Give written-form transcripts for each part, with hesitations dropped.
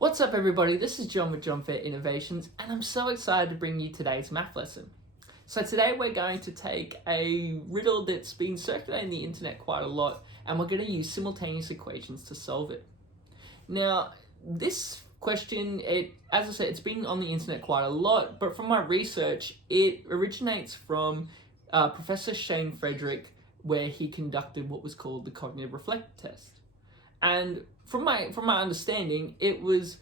What's up everybody, this is John with John Fair Innovations and I'm so excited to bring you today's math lesson. So today we're going to take a riddle that's been circulating the internet quite a lot and we're going to use simultaneous equations to solve it. Now this question, as I said, it's been on the internet quite a lot, but from my research it originates from Professor Shane Frederick, where he conducted what was called the cognitive reflective test. And from my understanding, it was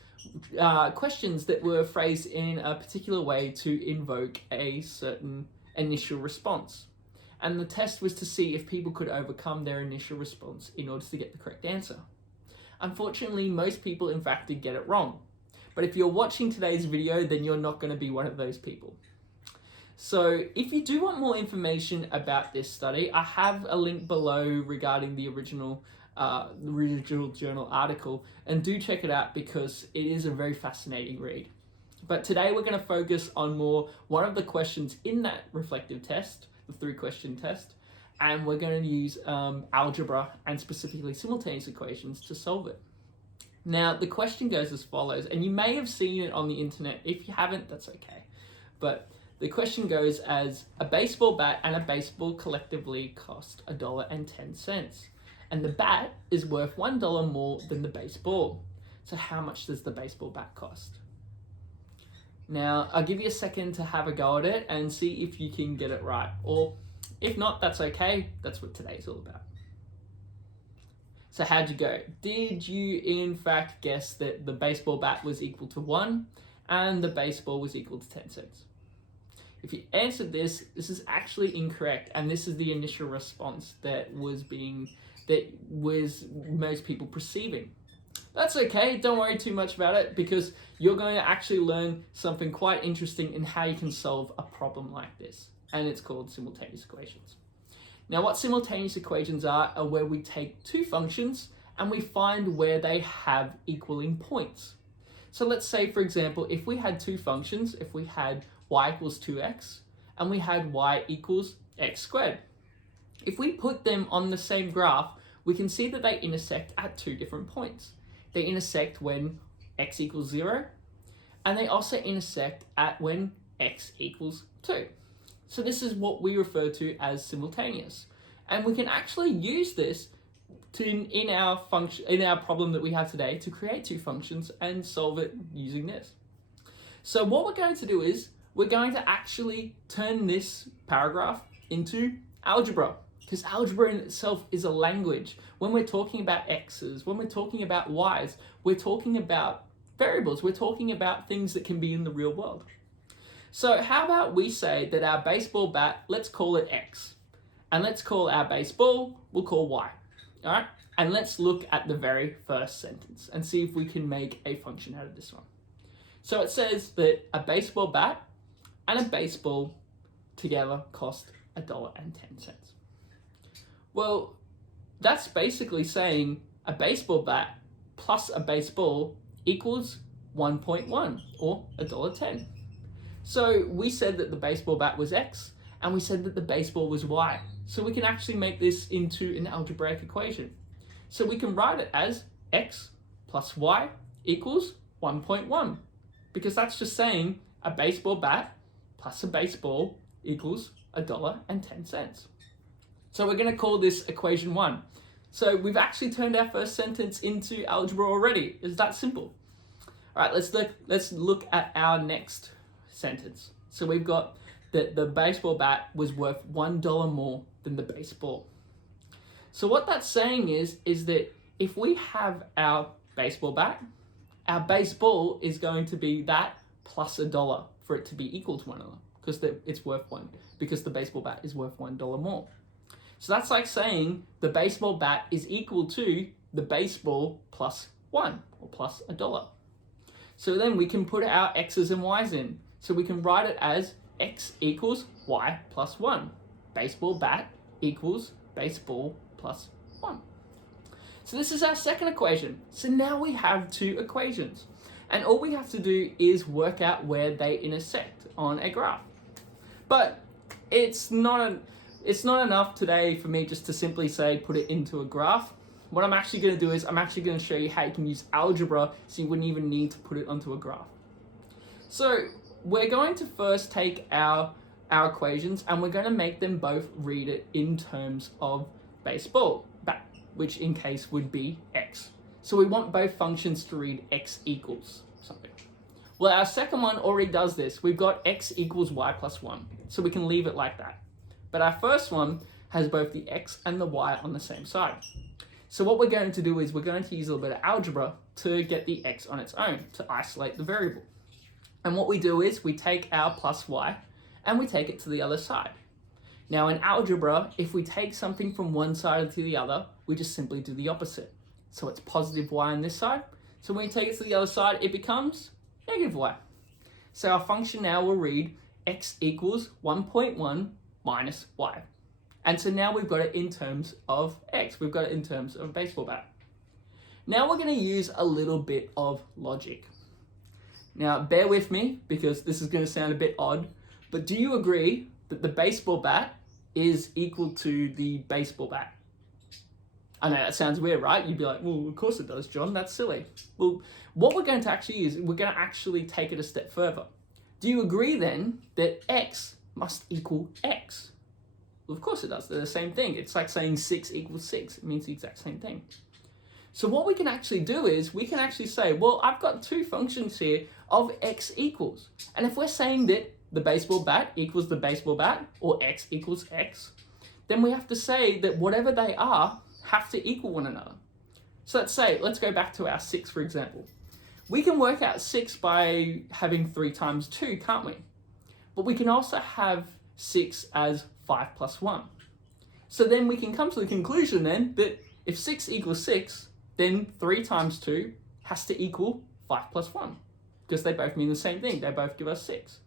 questions that were phrased in a particular way to invoke a certain initial response. And the test was to see if people could overcome their initial response in order to get the correct answer. Unfortunately, most people in fact did get it wrong. But if you're watching today's video, then you're not going to be one of those people. So if you do want more information about this study, I have a link below regarding the original journal article, and do check it out because it is a very fascinating read. But today we're going to focus on one of the questions in that reflective test, the 3-question test, and we're going to use algebra and specifically simultaneous equations to solve it. Now the question goes as follows, and you may have seen it on the internet. If you haven't, that's okay. But the question goes as: a baseball bat and a baseball collectively cost $1.10. And the bat is worth $1 more than the baseball. So how much does the baseball bat cost? Now, I'll give you a second to have a go at it and see if you can get it right. Or if not, that's okay. That's what today's all about. So how'd you go? Did you in fact guess that the baseball bat was equal to 1 and the baseball was equal to 10 cents? If you answered this is actually incorrect, and this is the initial response that was most people perceiving. That's okay, don't worry too much about it, because you're going to actually learn something quite interesting in how you can solve a problem like this, and it's called simultaneous equations. Now what simultaneous equations are where we take two functions and we find where they have equaling points. So let's say, for example, if we had two functions, if we had y equals 2x and we had y equals x squared. If we put them on the same graph, we can see that they intersect at two different points. They intersect when x equals 0, and they also intersect at when x equals 2. So this is what we refer to as simultaneous. And we can actually use this in our problem that we have today to create two functions and solve it using this. So what we're going to do is we're going to actually turn this paragraph into algebra, because algebra in itself is a language. When we're talking about x's, when we're talking about y's, we're talking about variables, we're talking about things that can be in the real world. So how about we say that our baseball bat, let's call it x, and let's call our baseball, we'll call y, all right? And let's look at the very first sentence and see if we can make a function out of this one. So it says that a baseball bat and a baseball together cost $1.10. Well, that's basically saying a baseball bat plus a baseball equals 1.1 or $1.10. So we said that the baseball bat was x and we said that the baseball was y. So we can actually make this into an algebraic equation. So we can write it as x plus y equals 1.1, because that's just saying a baseball bat plus a baseball equals $1.10. So we're going to call this equation 1. So we've actually turned our first sentence into algebra already. It's that simple. All right, let's look at our next sentence. So we've got that the baseball bat was worth $1 more than the baseball. So what that's saying is that if we have our baseball bat, our baseball is going to be that plus $1 for it to be equal to $1, because it's worth 1, because the baseball bat is worth $1 more. So that's like saying the baseball bat is equal to the baseball plus 1, or plus $1. So then we can put our x's and y's in. So we can write it as x equals y plus 1. Baseball bat equals baseball plus 1. So this is our second equation. So now we have two equations. And all we have to do is work out where they intersect on a graph. But it's not enough today for me just to simply say put it into a graph. what I'm actually going to do is I'm actually going to show you how you can use algebra so you wouldn't even need to put it onto a graph. So we're going to first take our equations and we're going to make them both read it in terms of baseball bat, which in case would be x. So we want both functions to read x equals something. Well, our second one already does this. We've got x equals y plus 1, so we can leave it like that. But our first one has both the x and the y on the same side. So what we're going to do is we're going to use a little bit of algebra to get the x on its own, to isolate the variable. And what we do is we take our plus y and we take it to the other side. Now in algebra, if we take something from one side to the other, we just simply do the opposite. So it's positive y on this side. So when we take it to the other side, it becomes negative y. So our function now will read x equals 1.1 minus y. And so now we've got it in terms of x. We've got it in terms of a baseball bat. Now we're going to use a little bit of logic. Now bear with me because this is going to sound a bit odd, but do you agree that the baseball bat is equal to the baseball bat? I know that sounds weird, right? You'd be like, well, of course it does, John. That's silly. Well, what we're going to actually use, we're going to actually take it a step further. Do you agree then that x must equal x? Well, of course it does. They're the same thing. It's like saying 6 equals 6. It means the exact same thing. So what we can actually do is we can actually say, well, I've got two functions here of x equals. And if we're saying that the baseball bat equals the baseball bat, or x equals x, then we have to say that whatever they are have to equal one another. So let's go back to our 6, for example. We can work out 6 by having 3 times 2, can't we? But we can also have 6 as 5 plus 1. So then we can come to the conclusion then that if 6 equals 6, then 3 times 2 has to equal 5 plus 1, because they both mean the same thing. They both give us 6.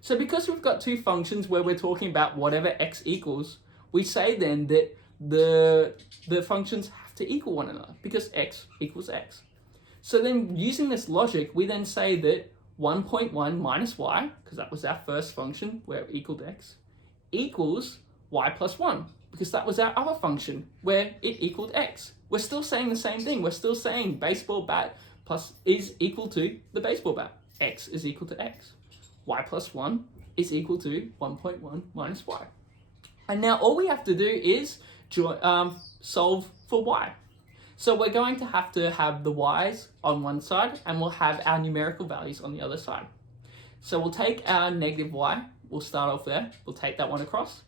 So because we've got two functions where we're talking about whatever x equals, we say then that the functions have to equal one another because x equals x. So then using this logic, we then say that 1.1 minus y, because that was our first function where it equaled x, equals y plus 1, because that was our other function where it equaled x. We're still saying the same thing. We're still saying baseball bat plus is equal to the baseball bat. X is equal to x. Y plus 1 is equal to 1.1 minus y. And now all we have to do is solve for y. So we're going to have the y's on one side and we'll have our numerical values on the other side. So we'll take our negative y, we'll start off there, we'll take that one across.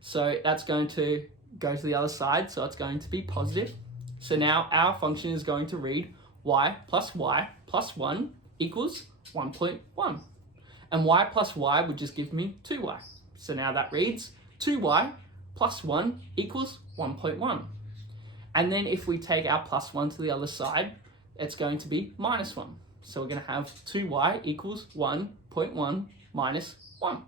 So that's going to go to the other side, so it's going to be positive. So now our function is going to read y plus 1 equals 1.1. And y plus y would just give me 2y. So now that reads 2y plus 1 equals 1.1. And then if we take our plus 1 to the other side, it's going to be minus 1. So we're going to have 2y equals 1.1 minus 1.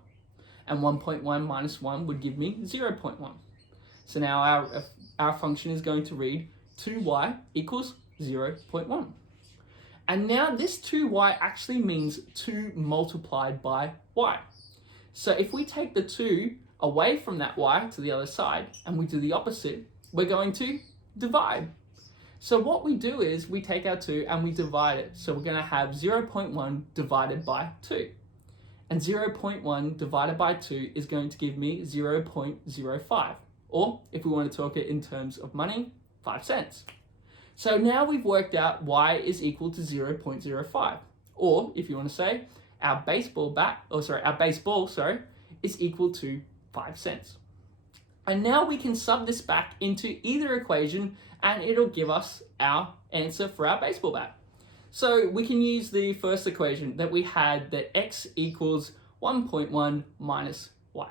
And 1.1 minus 1 would give me 0.1. So now our function is going to read 2y equals 0.1. And now this 2y actually means 2 multiplied by y. So if we take the 2 away from that y to the other side and we do the opposite, we're going to divide. So what we do is we take our 2 and we divide it. So we're going to have 0.1 divided by 2. And 0.1 divided by 2 is going to give me 0.05. Or if we want to talk it in terms of money, 5 cents. So now we've worked out y is equal to 0.05. Or if you want to say, our baseball is equal to 5 cents. And now we can sub this back into either equation and it'll give us our answer for our baseball bat. So we can use the first equation that we had, that x equals 1.1 minus y.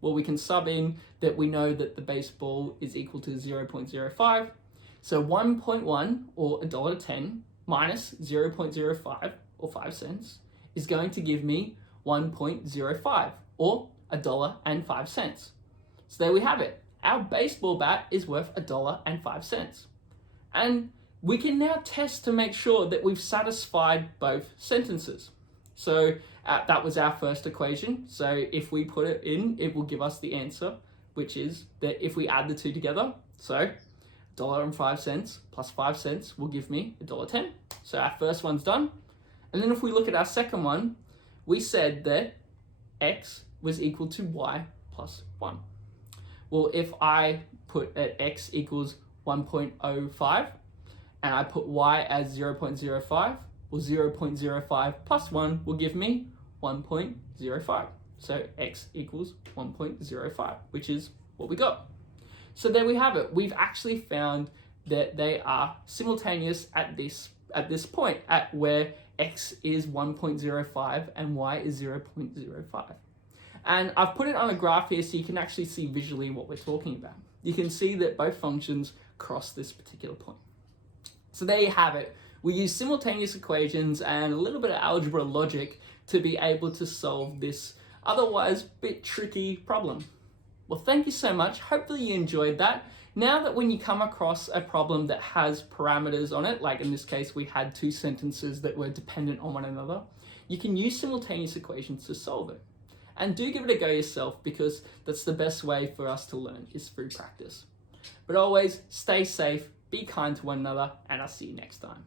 Well, we can sub in that we know that the baseball is equal to 0.05. So 1.1 or $1.10 minus 0.05 or 5 cents is going to give me 1.05 or $1.05. So there we have it. Our baseball bat is worth $1.05. And we can now test to make sure that we've satisfied both sentences. So that was our first equation. So if we put it in, it will give us the answer, which is that if we add the two together, so $1.05 plus 5 cents will give me $1.10. So our first one's done. And then if we look at our second one, we said that x was equal to y plus 1. Well, if I put at x equals 1.05 and I put y as 0.05, well, 0.05 plus 1 will give me 1.05. So x equals 1.05, which is what we got. So there we have it. We've actually found that they are simultaneous at this point, at where x is 1.05 and y is 0.05. And I've put it on a graph here so you can actually see visually what we're talking about. You can see that both functions cross this particular point. So there you have it. We use simultaneous equations and a little bit of algebra logic to be able to solve this otherwise bit tricky problem. Well, thank you so much. Hopefully you enjoyed that. Now that when you come across a problem that has parameters on it, like in this case we had two sentences that were dependent on one another, you can use simultaneous equations to solve it. And do give it a go yourself, because that's the best way for us to learn, is through practice. But always stay safe, be kind to one another, and I'll see you next time.